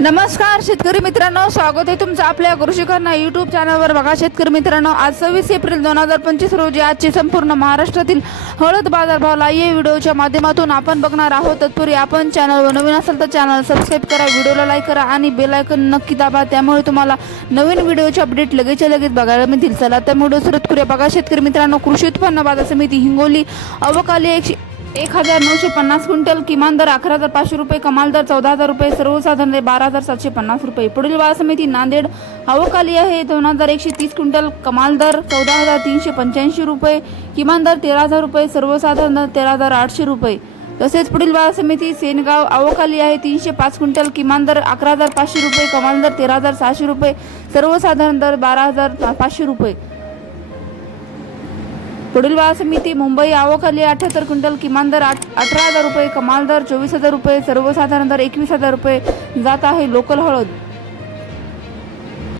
नमस्कार शेतकरी मित्रांनो. स्वागत आहे तुमचं आपल्या कृषिकांना यूट्यूब चॅनलवर बघा शेतकरी मित्रांनो आज सव्वीस एप्रिल दोन हजार पंचवीस रोजी आजची संपूर्ण महाराष्ट्रातील हळद बाजारभावला या व्हिडिओच्या माध्यमातून आपण बघणार आहोत. तत्पूर्वी आपण चॅनलवर नवीन असेल तर चॅनल सबस्क्राईब करा व्हिडिओला लाईक करा आणि बेलायकन नक्की दाबा. त्यामुळे तुम्हाला नवीन व्हिडिओचे अपडेट लगेचच्या लगेच बघायला मिळतील. चला तर व्हिडिओ सुरू करूया. बघा शेतकरी मित्रांनो कृषी उत्पन्न बाजार समिती हिंगोली अवकाली एकशे एक हजार नऊशे पन्नास क्विंटल किमान दर अकरा हजार पाचशे रुपये कमाल दर चौदा हजार रुपये सर्वसाधारण दर बारा हजार सातशे पन्नास रुपये. पुढील बाजार समिती नांदेड अवकाली आहे. दोन हजार एकशे तीस क्विंटल कमाल दर चौदा हजार तीनशे पंच्याऐंशी रुपये. किमान दर तेरा हजार रुपये सर्वसाधारण दर तेरा हजार आठशे रुपये. तसेच पुढील बाजार समिती सेनगाव अवकाली आहे. तीनशे पाच क्विंटल किमान दर अकरा हजार पाचशे रुपये कमाल दर तेरा हजार सहाशे रुपये. सर्वसाधारण दर बारा हजार पाचशे रुपये. पुढील बाजार समिती मुंबई आवकाली अठ्याहत्तर क्विंटल किमान दर आठ अठरा हजार रुपये कमाल दर चोवीस हजार रुपये सर्वसाधारण दर एकवीस हजार रुपये. जात आहे लोकल हळद.